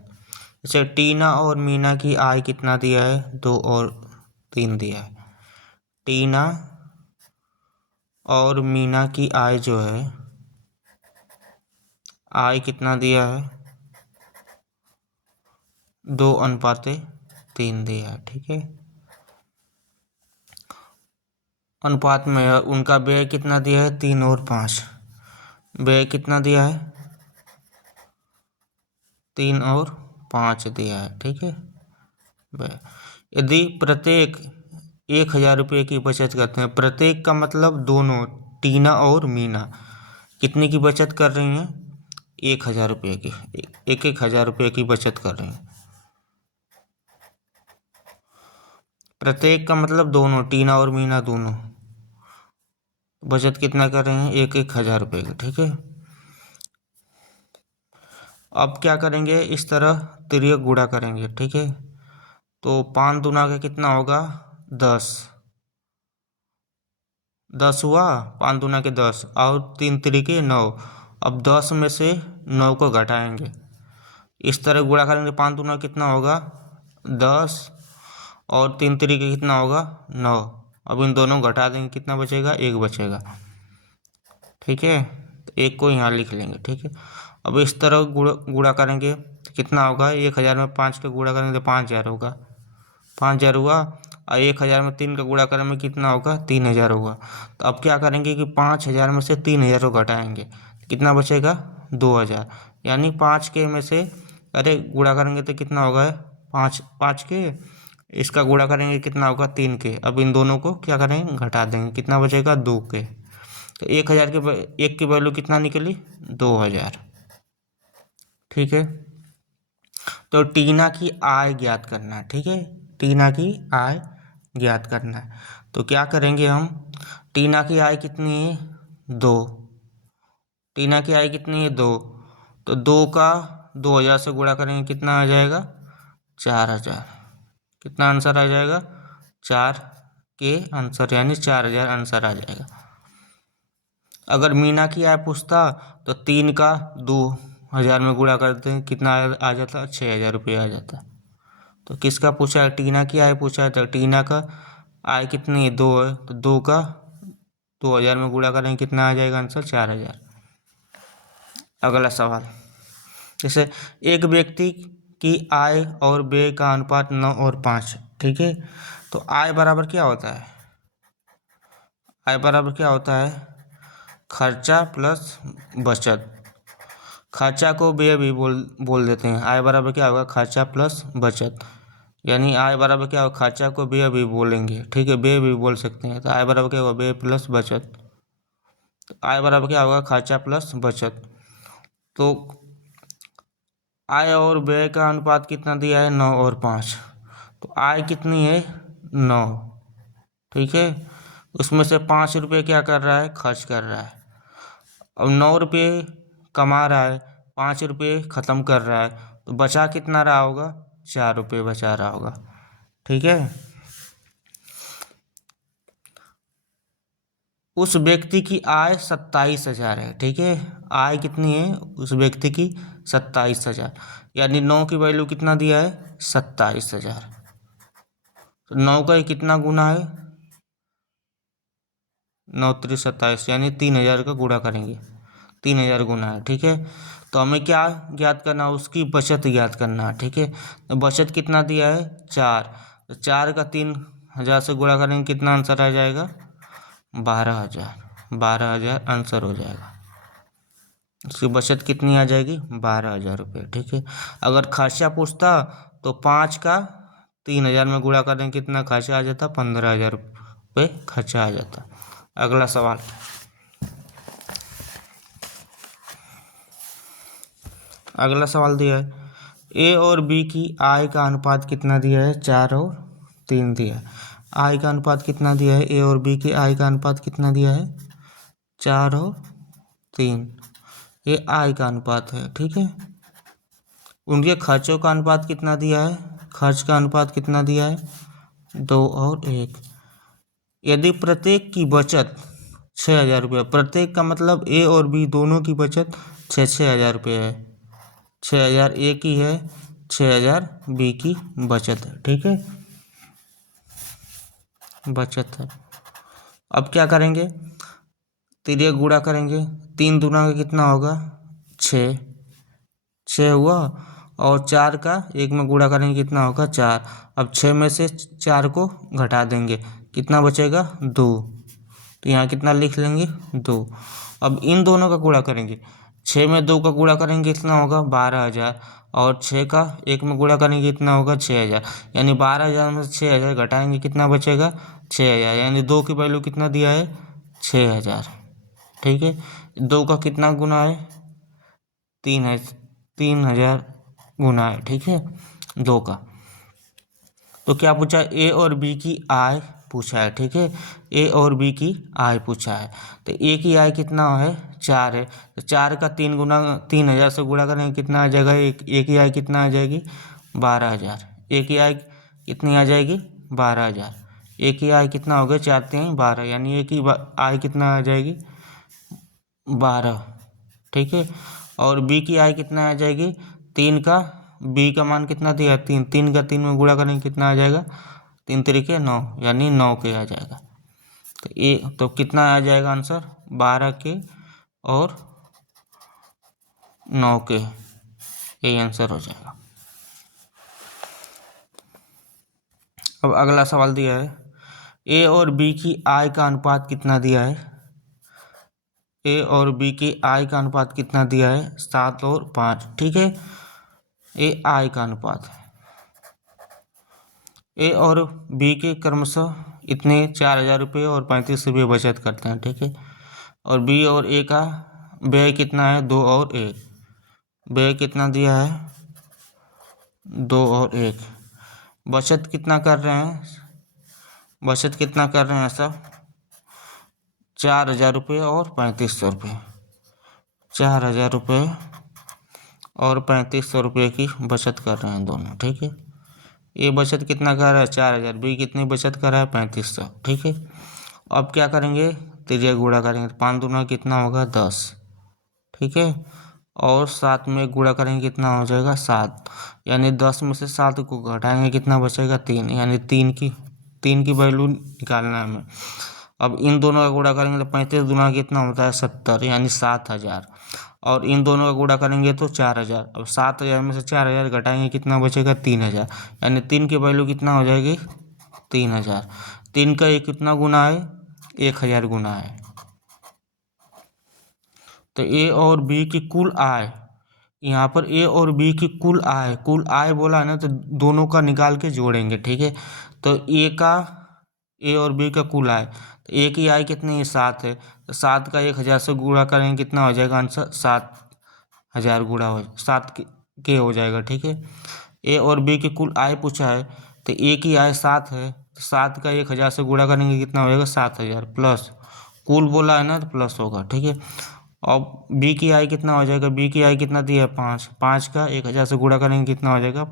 जैसे टीना और मीना की आय कितना दिया है? 2 और 3 दिया है। टीना और मीना की आय जो है, आय कितना दिया है, 2:3 दिया है। ठीक है, अनुपात में उनका व्यय कितना दिया है, 3 और 5। व्यय कितना दिया है, 3 और 5 दिया है। ठीक है, व्यय यदि प्रत्येक 1,000 रुपये की बचत करते हैं, प्रत्येक का मतलब दोनों, टीना और मीना कितने की बचत कर रही हैं, 1,000 रुपये की, 1,000 रुपये की बचत कर रही हैं। प्रत्येक का मतलब दोनों, टीना और मीना दोनों बचत कितना कर रहे हैं, 1,000 रुपये की। ठीक है, अब क्या करेंगे, इस तरह तिर्यक गुणा करेंगे। ठीक है, तो 5 दूना का कितना होगा, 10, 10 हुआ, 5 दूना के 10 और 3 तिरिके 9। अब 10 में से 9 को घटाएंगे, इस तरह गुणा करेंगे। 5 दूना कितना होगा, 10 और 3 तिरिके कितना होगा, 9। अब इन दोनों को घटा देंगे, कितना बचेगा, 1 बचेगा। ठीक है, तो 1 को यहाँ लिख लेंगे। ठीक है, अब इस तरह गुणा करेंगे तो कितना होगा, 1,000 में 5 का गुणा करेंगे तो 5,000 होगा, 5,000 हुआ। और 1,000 में 3 का गुणा करने में कितना होगा, 3,000 होगा। तो अब क्या करेंगे कि 5,000 में से 3,000 को घटाएंगे, कितना बचेगा, 2,000। यानी 5 के में से, अरे गुणा करेंगे तो कितना होगा, 5 के, इसका गुणा करेंगे कितना होगा, 3 के। अब इन दोनों को क्या करेंगे, घटा देंगे, कितना बचेगा, 2 के। तो 1,000 के 1 की वैल्यू कितना निकली, 2,000। ठीक है, तो टीना की आय ज्ञात करना है। ठीक है, टीना की आय ज्ञात करना है, तो क्या करेंगे हम, टीना की आय कितनी है, 2। टीना की आय कितनी है, 2। तो 2 का 2,000 से गुणा करेंगे, कितना आ जाएगा, 4,000। कितना आंसर आ जाएगा, 4 के आंसर, यानी 4,000 आंसर आ जाएगा। अगर मीना की आय पूछता तो 3 का 2,000 में गुणा करते हैं, कितना आ जाता, 6,000 रुपये आ जाता। तो किसका पूछा है, टीना की आय पूछा है, तो टीना का आय कितनी है, 2 है, तो 2 का 2,000 में गुणा करेंगे, कितना आ जाएगा आंसर, 4,000। अगला सवाल, जैसे एक व्यक्ति की आय और व्यय का अनुपात 9 और 5। ठीक है, तो आय बराबर क्या होता है, आय बराबर क्या होता है, खर्चा प्लस बचत। खर्चा को व्यय भी बोल देते हैं। आय बराबर क्या होगा, खर्चा प्लस बचत, यानी आय बराबर क्या होगा, खर्चा को व्यय भी बोलेंगे। ठीक है, व्यय भी बोल सकते हैं। तो आय बराबर क्या होगा, व्यय प्लस बचत। तो आय बराबर क्या होगा, खर्चा प्लस बचत। तो आय और व्यय का अनुपात कितना दिया है, 9 और 5। तो आय कितनी है, 9। ठीक है, उसमें से 5 रुपये क्या कर रहा है, खर्च कर रहा है। अब 9 रुपये कमा रहा है, 5 रुपये ख़त्म कर रहा है, तो बचा कितना रहा होगा, 4 रुपये बचा रहा होगा। ठीक है, उस व्यक्ति की आय 27,000 है। ठीक है, आय कितनी है उस व्यक्ति की, 27,000, यानी 9 की वैल्यू कितना दिया है, 27,000। तो 9 का कितना गुना है, 9 3 27, यानी 3,000 का गुणा करेंगे, 3,000 गुना है। ठीक है, तो हमें क्या ज्ञात करना है, उसकी बचत ज्ञात करना है। ठीक है, तो बचत कितना दिया है, 4। तो 4 का 3,000 से गुणा करेंगे, कितना आंसर आ जाएगा, 12,000। 12,000 आंसर हो जाएगा। उसकी बचत कितनी आ जाएगी, 12,000 रुपये। ठीक है, अगर खर्चा पूछता तो 5 का 3,000 में गुणा करें, कितना खर्चा आ जाता, 15,000 रुपये खर्चा आ जाता। अगला सवाल, अगला सवाल दिया है, ए और बी की आय का अनुपात कितना दिया है, 4 और 3 दिया है। आय का अनुपात कितना दिया है, ए और बी की आय का अनुपात कितना दिया है, 4 और 3। ये आय का अनुपात है। ठीक है, उनके खर्चों का अनुपात कितना दिया है, खर्च का अनुपात कितना दिया है, 2 और 1। यदि प्रत्येक की बचत 6,000 रुपये, प्रत्येक का मतलब ए और बी दोनों की बचत 6,000 रुपये है। 6,000 ए की है, 6,000 बी की बचत है। ठीक है, बचत है। अब क्या करेंगे, तिर्यक गुणा करेंगे, 3 दूना का कितना होगा 6, 6 हुआ। और 4 का 1 में गुणा करेंगे कितना होगा 4। अब 6 में से 4 को घटा देंगे, कितना बचेगा 2। तो यहाँ कितना लिख लेंगे 2। अब इन दोनों का गुणा करेंगे, 6 में 2 का गुणा करेंगे कितना होगा 12,000। और 6 का 1 में गुणा करेंगे कितना होगा 6,000। यानी 12,000 में से 6,000 घटाएंगे कितना बचेगा 6,000। यानी 2 की वैल्यू कितना दिया है 6,000। ठीक है, 2 का कितना गुना है 3,000 गुना है। ठीक है, 2 का। तो क्या पूछा है, ए और बी की आय पूछा है। ठीक है, ए और बी की आय पूछा है। तो ए की आय कितना है 4 है, तो 4 का 3,000 से गुणा करेंगे कितना आ जाएगा, ए की आय कितना आ जाएगी 12,000। ए की आय कितनी आ जाएगी 12,000। ए की आय कितना हो गया 4 3 12, यानी ए की आय कितना आ जाएगी 12। ठीक है, और बी की आय कितना आ जाएगी 3 का, बी का मान कितना दिया 3, 3 का 3 में गुणा करेंगे कितना आ जाएगा 3 तरीके 9, यानी 9 के आ जाएगा। तो ए तो कितना आ जाएगा आंसर 12 के और 9 के, यही आंसर हो जाएगा। अब अगला सवाल दिया है, ए और बी की आय का अनुपात कितना दिया है। ए और बी की आय का अनुपात कितना दिया है 7 और 5। ठीक है, ए आय का अनुपात, ए और बी के क्रमशः इतने 4,000 रुपये और 35 रुपये बचत करते हैं। ठीक है, और बी और ए का व्यय कितना है 2 और 1, व्यय कितना दिया है 2 और 1। बचत कितना कर रहे हैं, बचत कितना कर रहे हैं सब 4,000 रुपये और 3500 रुपये, 4,000 रुपये और 3500 रुपये की बचत कर रहे हैं दोनों। ठीक है, ये बचत कितना कर रहा है 4,000, बी कितनी बचत कर रहा है 3500। ठीक है, अब क्या करेंगे तिर्यक गुणा करेंगे, 5 दूना कितना होगा 10। ठीक है, और 7 में गुणा करेंगे कितना हो जाएगा 7, यानी 10 में से 7 को घटाएंगे कितना बचेगा 3, यानी 3 की वैल्यू निकालना है हमें। अब इन दोनों का गुणा करेंगे तो 35 दूना कितना होता है 70, यानी 7,000। और इन दोनों का गुणा करेंगे तो 4,000। अब 7,000 में से 4,000 घटाएंगे कितना बचेगा 3,000, यानी 3 की वैल्यू कितना हो जाएगी 3,000। 3 का एक कितना गुना है 1,000 गुना है। तो ए और बी की कुल आय, यहाँ पर ए और बी की कुल आय बोला है ना, तो दोनों का निकाल के जोड़ेंगे। ठीक है, तो ए और बी का कुल आय, तो ए की आय कितनी है 7 है, तो 7 का 1,000 से गुणा करेंगे कितना हो जाएगा आंसर 7,000 गुणा हो 7 के हो जाएगा। ठीक है, ए और बी की कुल आय पूछा है, तो ए की आय 7 है, तो 7 का 1,000 से गुणा करेंगे कितना हो जाएगा 7,000, प्लस कुल बोला है ना तो प्लस होगा। ठीक है, अब बी की आय कितना हो जाएगा, बी की आय कितना दिया है 5, 5 का 1,000 से गुणा करेंगे कितना हो जाएगा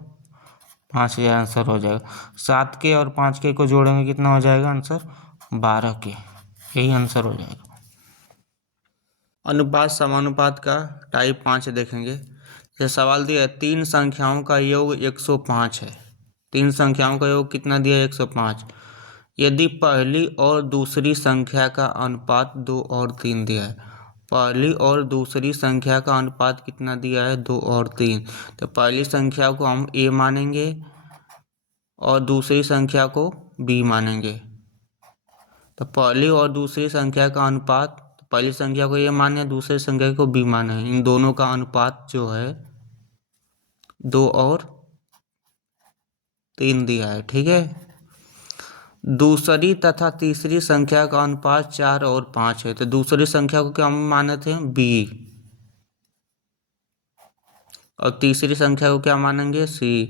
5,000 आंसर हो जाएगा। 7 के और 5 के को जोड़ेंगे कितना हो जाएगा आंसर 12 के, यही आंसर हो जाएगा। अनुपात समानुपात का टाइप 5 देखेंगे। जैसे सवाल दिया है 3 संख्याओं का योग 105 है, 3 संख्याओं का योग कितना दिया है 105। यदि पहली और दूसरी संख्या का अनुपात 2 और 3 दिया है, पहली और दूसरी संख्या का अनुपात कितना दिया है 2 और 3, तो पहली संख्या को हम a मानेंगे और दूसरी संख्या को b मानेंगे। तो पहली और दूसरी संख्या का अनुपात, पहली संख्या को a माने दूसरी संख्या को b माने, इन दोनों का अनुपात जो है 2 और 3 दिया है। ठीक है, दूसरी तथा तीसरी संख्या का अनुपात 4 और 5 है, तो दूसरी संख्या को क्या हम माने थे b, और तीसरी संख्या को क्या मानेंगे c।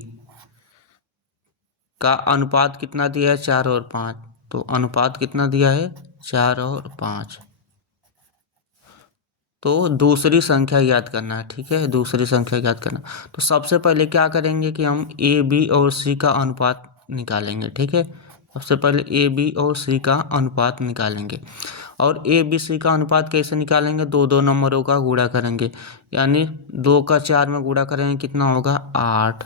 का अनुपात कितना दिया है 4 और 5, तो अनुपात कितना दिया है 4 और 5। तो दूसरी संख्या याद करना है। ठीक है, दूसरी संख्या याद करना, तो सबसे पहले क्या करेंगे कि हम a b और c का अनुपात निकालेंगे। ठीक है, सबसे पहले a b और c का अनुपात निकालेंगे। और a b c का अनुपात कैसे निकालेंगे, दो नंबरों का गुणा करेंगे, यानी 2 का 4 में गुणा करेंगे कितना होगा 8,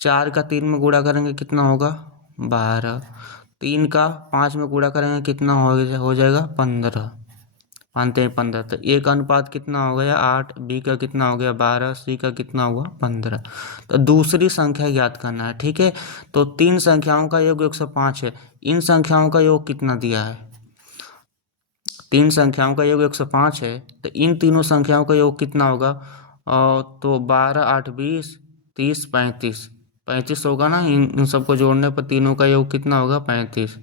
4 का 3 में गुणा करेंगे कितना होगा 12, 3 का 5 में गुणा करेंगे कितना हो जाएगा 15, पाँच तीन 15, तो ए का अनुपात कितना हो गया 8, बी का कितना हो गया 12, सी का कितना हुआ 15। तो दूसरी संख्या ज्ञात करना है, ठीक है। तो तीन संख्याओं का योग 105 है, इन संख्याओं का योग कितना दिया है, तीन संख्याओं का योग 105 है, तो इन तीनों संख्याओं का योग कितना होगा, तो 12 8 20 30 35, 35 होगा ना, इन सबको जोड़ने पर तीनों का योग कितना होगा 35।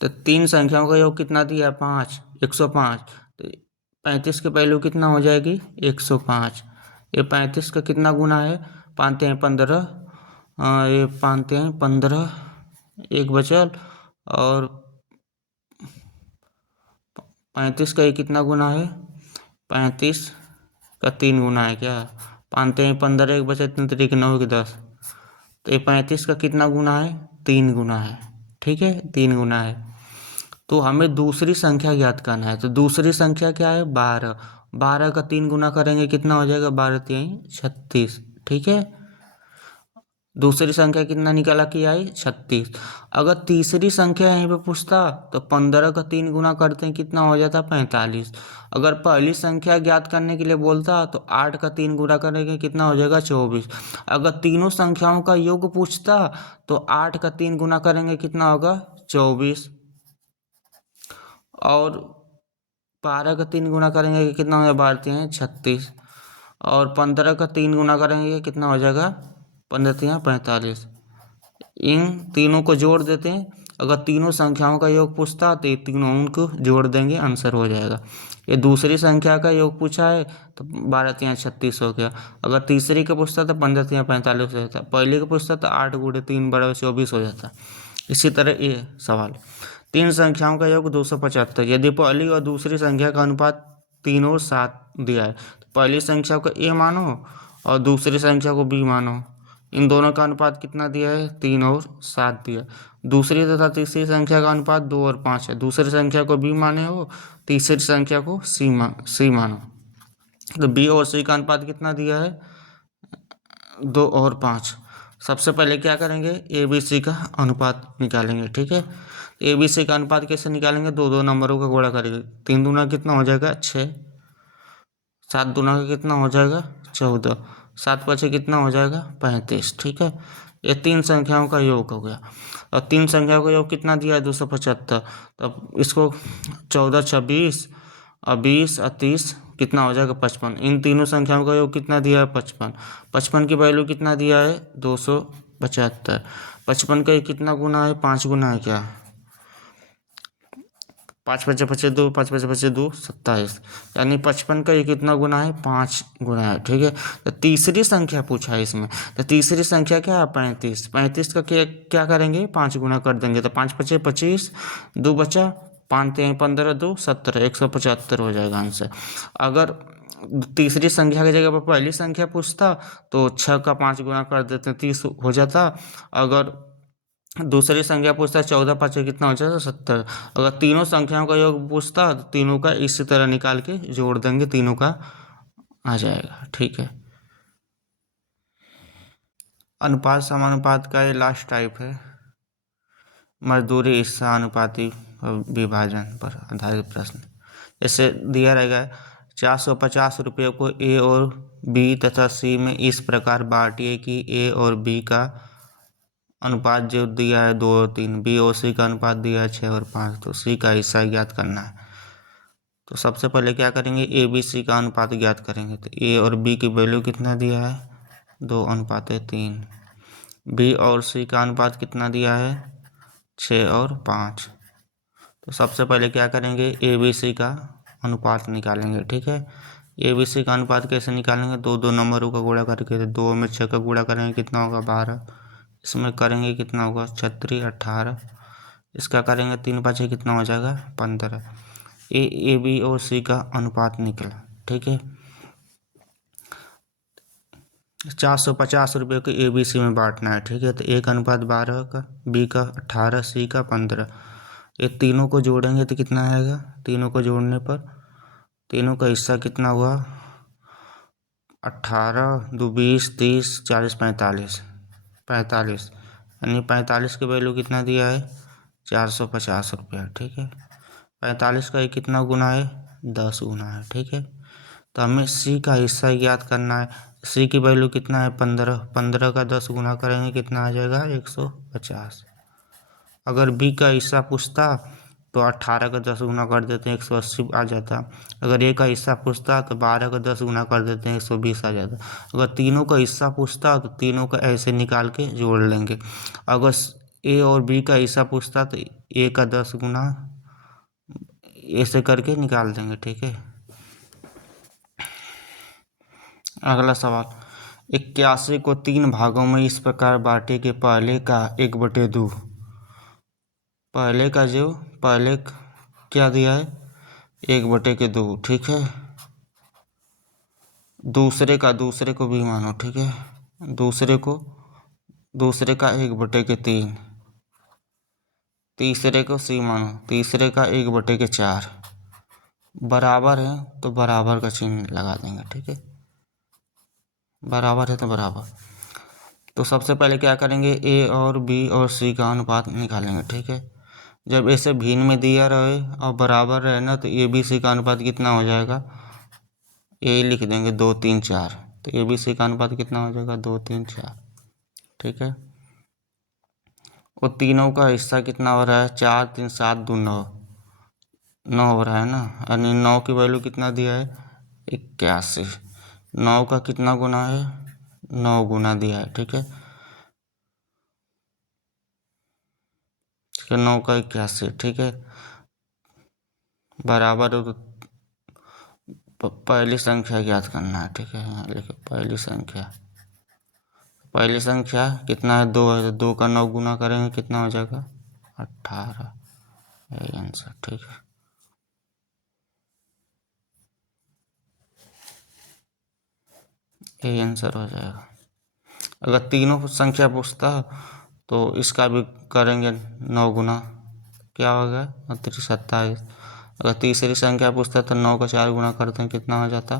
तो तीन संख्याओं का योग कितना दिया 5, 105, तो 35 के पहलू कितना हो जाएगी 105, ये 35 का कितना गुना है, 5 3 15, ये 5 3 15, एक बचल, और 35 का ये कितना गुना है, 35 का 3 गुना है क्या, 5 3 15, एक बचा 3 3 9 के 10, तो ये 35 का कितना गुना है 3 गुना है, ठीक है 3 गुना है। तो हमें दूसरी संख्या ज्ञात करना है, तो दूसरी संख्या क्या है 12, 12 का 3 गुना करेंगे कितना हो जाएगा 12 3 36, ठीक है। दूसरी संख्या कितना निकाला कि आई 36। अगर तीसरी संख्या यहीं पे पूछता तो 15 का 3 गुना करते हैं कितना हो जाता 45। अगर पहली संख्या ज्ञात करने के लिए बोलता तो 8 का 3 गुना करेंगे कितना हो जाएगा 24। अगर तीनों संख्याओं का योग पूछता तो 8 का 3 गुना करेंगे कितना होगा 24, और 12 का 3 गुना करेंगे कितना हो जाएगा 12 3 36, और 15 का 3 गुना करेंगे कितना हो जाएगा 15 3 45। इन तीनों को जोड़ देते हैं, अगर तीनों संख्याओं का योग पूछता तो ये तीनों उनको जोड़ देंगे, आंसर हो जाएगा। ये दूसरी संख्या का योग पूछा है तो 12 3 36 हो गया। अगर तीसरी का पूछता तो 15 3 45 हो जाता, पहले का पूछता तो 8 गुणे 3 बराबर 24 हो जाता। इसी तरह ये सवाल, तीन संख्याओं का योग 275, यदि पहली और दूसरी संख्या का अनुपात 3 और 7 दिया है, तो पहली संख्या को ए मानो और दूसरी संख्या को बी मानो। इन दोनों का अनुपात कितना दिया है 3 और 7 दिया। दूसरी तथा तीसरी संख्या का अनुपात 2 और 5 है, दूसरी संख्या को बी माने हो, तीसरी संख्या को सी मानो। तो बी और सी का अनुपात कितना दिया है 2 और 5। सबसे पहले क्या करेंगे ए बी सी का अनुपात निकालेंगे, ठीक है। ए बी सी का अनुपात कैसे निकालेंगे, दो दो नंबरों का गुणा करेंगे, 3 दूना कितना हो जाएगा 6, 7 दूना का कितना हो जाएगा 14, 7 पचे कितना हो जाएगा 35, ठीक है। ये तीन संख्याओं का योग हो गया, और तीन संख्याओं का योग कितना दिया है 275। तब इसको 14 26 और 20 और 30 कितना हो जाएगा 55। इन तीनों संख्याओं का योग कितना दिया है 55, 55 की वैल्यू कितना दिया है 275। 55 का कितना गुना है 5 गुना है क्या, 5 पचे पचे 2, 5 पचे पचे 2 27, यानी 55 का ये कितना गुना है 5 गुना है, ठीक है। तो तीसरी संख्या पूछा है इसमें, तो तीसरी संख्या क्या है 35, 35 का क्या करेंगे 5 गुना कर देंगे, तो 5 पचे 25, 2 बचा, 5 3 15 2 17, 175 हो जाएगा आंसर। अगर तीसरी संख्या की जगह पर पहली संख्या पूछता तो 6 का 5 गुना कर देते 30 हो जाता। अगर दूसरी संख्या पूछता है 14 5 कितना हो जाएगा 70। अगर तीनों संख्याओं का योग पूछता तो तीनों का इसी तरह निकाल के जोड़ देंगे, तीनों का आ जाएगा, ठीक है। अनुपात समानुपात का ये लास्ट टाइप है, मजदूरी हिस्सा अनुपाती विभाजन पर आधारित प्रश्न। जैसे दिया रहेगा 450 रुपये को ए और बी तथा सी में इस प्रकार बांटिए कि ए और बी का अनुपात जो दिया है 2 और 3, बी और सी का अनुपात दिया है 6 और 5, तो सी का हिस्सा ज्ञात करना है। तो सबसे पहले क्या करेंगे ए बी सी का अनुपात ज्ञात करेंगे, तो ए और बी की वैल्यू कितना दिया है 2 अनुपात 3, बी और सी का अनुपात कितना दिया है 6 और 5। तो सबसे पहले क्या करेंगे ए बी सी का अनुपात निकालेंगे, ठीक है। ए बी सी का अनुपात कैसे निकालेंगे, दो दो नंबरों का गुणा करके, 2 में 6 का गुणा करेंगे कितना होगा 12, इसमें करेंगे कितना होगा 36 18, इसका करेंगे 3 5 कितना हो जाएगा 15। ए बी और सी का अनुपात निकला, ठीक है। 450 रुपये को ए बी सी में बांटना है, ठीक है। तो ए का अनुपात 12 का, बी का 18, सी का 15। ये तीनों को जोड़ेंगे तो कितना आएगा, तीनों को जोड़ने पर तीनों का हिस्सा कितना हुआ 18 2 20 30 40 45, 45, यानी 45 की वैल्यू कितना दिया है 450 रुपया, ठीक है। 45 का ये कितना गुना है, 10 गुना है। ठीक है, तो हमें सी का हिस्सा ज्ञात करना है। सी की वैल्यू कितना है, 15। 15 का 10 गुना करेंगे कितना आ जाएगा, 150। अगर बी का हिस्सा पूछता तो 18 का 10 गुना कर देते हैं, 180 आ जाता। अगर ए का हिस्सा पूछता तो 12 का 10 गुना कर देते हैं, 120 आ जाता। अगर तीनों का हिस्सा पूछता तो तीनों का ऐसे निकाल के जोड़ लेंगे। अगर ए और बी का हिस्सा पूछता तो ए का 10 गुना ऐसे करके निकाल देंगे। ठीक है, अगला सवाल, 81 को 3 भागों में इस प्रकार बांटे कि पहले का 1/2, पहले क्या दिया है, 1/2। ठीक है, दूसरे को भी मानो। ठीक है, दूसरे का 1/3, तीसरे को सी मानो, तीसरे का 1/4, बराबर है तो बराबर का चिन्ह लगा देंगे। ठीक है, बराबर है तो बराबर। तो सबसे पहले क्या करेंगे, ए और बी और सी का अनुपात निकालेंगे। ठीक है, जब ऐसे भिन्न में दिया रहे और बराबर रहे ना, तो ए बी सी का अनुपात कितना हो जाएगा, ए लिख देंगे 2 3 4, तो ए बी सी का अनुपात कितना हो जाएगा, 2 3 4। ठीक है, और तीनों का हिस्सा कितना हो रहा है, 4 3 7 2 9, 9 हो रहा है ना। यानी 9 की वैल्यू कितना दिया है, 81। 9 का कितना गुना है, 9 गुना दिया है। ठीक है, 9 का 81। ठीक है, बराबर हो तो पहली संख्या ज्ञात करना है। ठीक है, यहाँ लिखो पहली संख्या कितना है, 2 है, तो 2 का 9 गुना करेंगे कितना हो जाएगा, 18। यही आंसर। ठीक है, यही आंसर हो जाएगा। अगर तीनों संख्या पूछता तो इसका भी करेंगे 9 गुना, क्या हो गया, 27। अगर तीसरी संख्या पूछता तो 9 का 4 गुना करते हैं कितना हो जाता,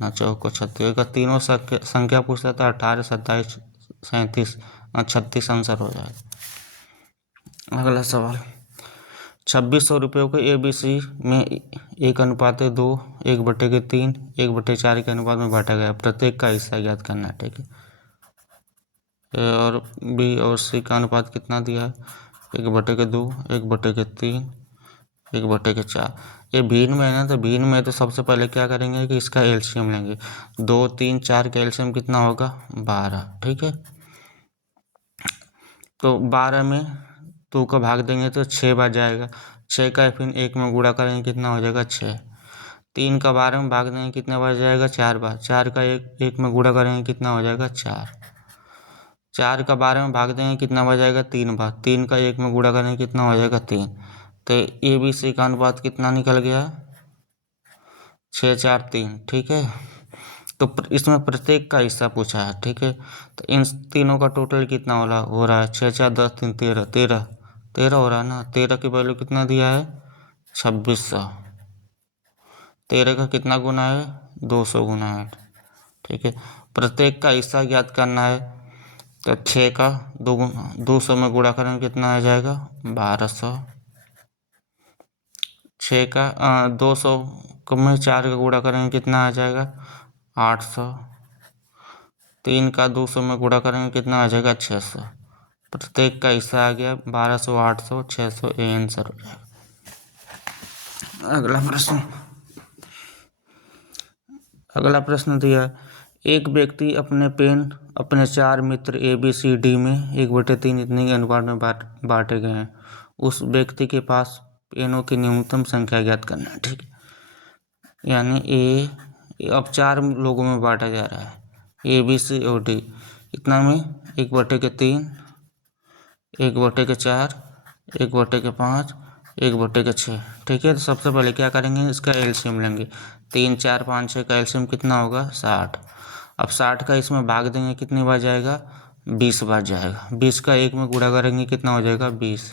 9 चौक को 36। अगर तीनों संख्या पूछता था 18 27 37 36 आंसर हो जाएगा। अगला सवाल, 2600 रुपये को ए बी सी में 1:2, 1/3, 1/4 के अनुपात में बांटा गया। प्रत्येक का हिस्सा ज्ञात करना है। ठीक है, ए और बी और सी का अनुपात कितना दिया है, 1/2, 1/3, 1/4। ये भिन्न में है ना, तो भिन्न में तो सबसे पहले क्या करेंगे कि इसका एलसीएम लेंगे। 2 3 4 का एलसीएम कितना होगा, 12। ठीक है, तो 12 में 2 का भाग देंगे तो 6 बार जाएगा। 6 का फिर 1 में गुणा करेंगे कितना हो जाएगा, 6। 3 का 12 में भाग देंगे कितने बार जाएगा, 4 बार। 4 का 1 में गुणा करेंगे कितना हो जाएगा, 4। 4 का 12 में भाग देंगे कितना बार जाएगा, 3 बार। 3 का 1 में गुणा करेंगे कितना हो जाएगा, 3। तो ए बी सी का अनुपात कितना निकल गया, 6 4 3। ठीक है, तो इसमें प्रत्येक का हिस्सा पूछा है। ठीक है, तो इन तीनों का टोटल कितना हो रहा है, 6 4 10 3 13 13 13 हो रहा है ना। 13 की वैल्यू कितना दिया है, 2600। 13 का कितना गुना है, 200 गुना है। ठीक है, प्रत्येक का हिस्सा ज्ञात करना है, तो 6 का 200 में गुणा करेंगे कितना आ जाएगा, 1200। 6 का 200 में 4 का गुणा करेंगे कितना आ जाएगा, 800। 3 का 200 में गुणा करेंगे कितना आ जाएगा, 600। प्रत्येक का हिस्सा आ गया 1200, 800, 600। ये आंसर हो जाएगा। अगला प्रश्न दिया, एक व्यक्ति अपने पेन अपने 4 मित्र ए बी सी डी में 1/3 इतने के अनुपात में बांटे गए हैं। उस व्यक्ति के पास पेनों की न्यूनतम संख्या ज्ञात करना है। ठीक है, यानी अब 4 लोगों में बांटा जा रहा है, ए बी सी और डी। इतना में 1/3, 1/4, 1/5, 1/6। ठीक है, तो सबसे पहले क्या करेंगे, इसका एलसीएम लेंगे। 3 4 5 6 का एलसीएम कितना होगा, 60। अब 60 का इसमें भाग देंगे कितनी बार जाएगा, 20 बार जाएगा। 20 का 1 में गुणा करेंगे कितना हो जाएगा, 20।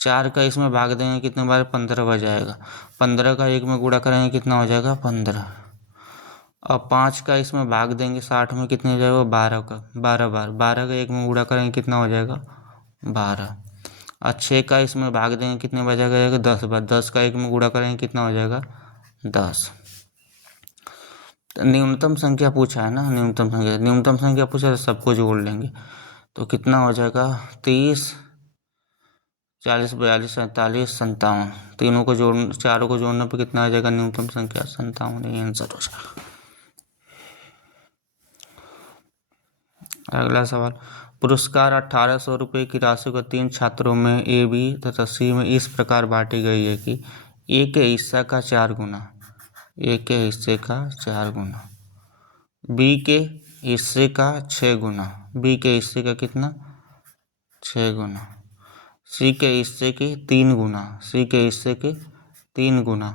4 का इसमें भाग देंगे कितने बार, 15 बार जाएगा। 15 का 1 में गुणा करेंगे कितना हो जाएगा, 15। अब 5 का इसमें भाग देंगे 60 में कितने हो जाएगा, 12 का 12 बार। 12 का 1 में गुणा करेंगे कितना हो जाएगा, 12। और 6 का इसमें भाग देंगे कितने बचा जाएगा 10 बार, 10 का 1 में गुणा करेंगे कितना हो जाएगा 10। तो न्यूनतम संख्या पूछा है ना, न्यूनतम संख्या पूछा तो सबको जोड़ लेंगे तो कितना हो जाएगा 30, 40, 42, 47, 57, तीनों को चारों को जोड़ने पे कितना आ जाएगा न्यूनतम संख्या 57, ये आंसर हो जाएगा। अगला सवाल, पुरस्कार 1800 रुपये की राशि को 3 छात्रों में ए, बी तथा सी में इस प्रकार बांटी गई है कि ए के हिस्सा का 4 गुना, ए के हिस्से का 4 गुना, बी के हिस्से का 6 गुना, बी के हिस्से का कितना 6 गुना, सी के हिस्से के 3 गुना, सी के हिस्से के 3 गुना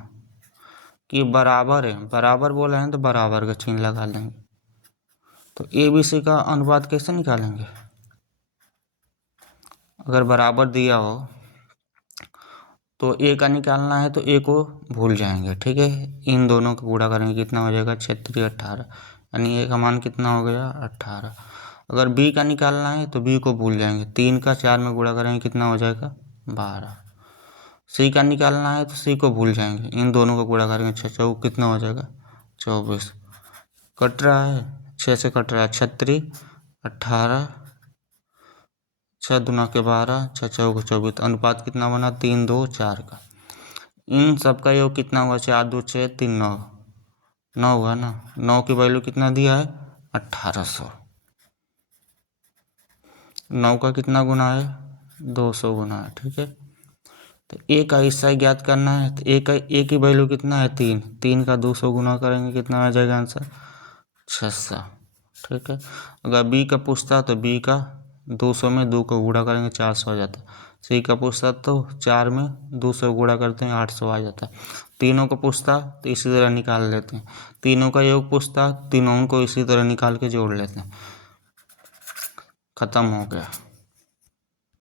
कि बराबर है, बराबर बोला है तो बराबर का चिन्ह लगा लेंगे। तो ए बी सी का अनुपात कैसे निकालेंगे, अगर बराबर दिया हो तो ए का निकालना है तो ए को भूल जाएंगे, ठीक है। इन दोनों का गुणा करेंगे कितना हो जाएगा 36, 18, यानी ए का मान कितना हो गया 18। अगर बी का निकालना है तो बी को भूल जाएंगे, 3 का 4 में गुणा करेंगे कितना हो जाएगा 12। सी का निकालना है तो सी को भूल जाएंगे, इन दोनों का गुणा करेंगे 6 चौक कितना हो जाएगा 24। कट रहा है 6 से कट रहा है 36, 18, 6 दूना के 12, 6 चौक 24, अनुपात कितना बना 3, 2, 4 का। इन सब का योग कितना हुआ 4, 2, 6, 3, 9, 9 हुआ ना, 9 की वैल्यू कितना दिया है 1800। 9 का कितना गुना है 200 गुना है, ठीक है। तो ए का हिस्सा ज्ञात करना है तो ए की वैल्यू कितना है 3, 3 का 200 गुना करेंगे कितना आ जाएगा आंसर 600, ठीक है। अगर बी का पूछता तो बी का 200 में 2 को गुणा करेंगे 400 आ जाता। सी का पूछता तो 4 में 200 गुणा करते हैं 800 आ जाता। तीनों को पूछता तो इसी तरह निकाल लेते हैं, तीनों का योग पूछता तीनों को इसी तरह निकाल के जोड़ लेते हैं, खत्म हो गया।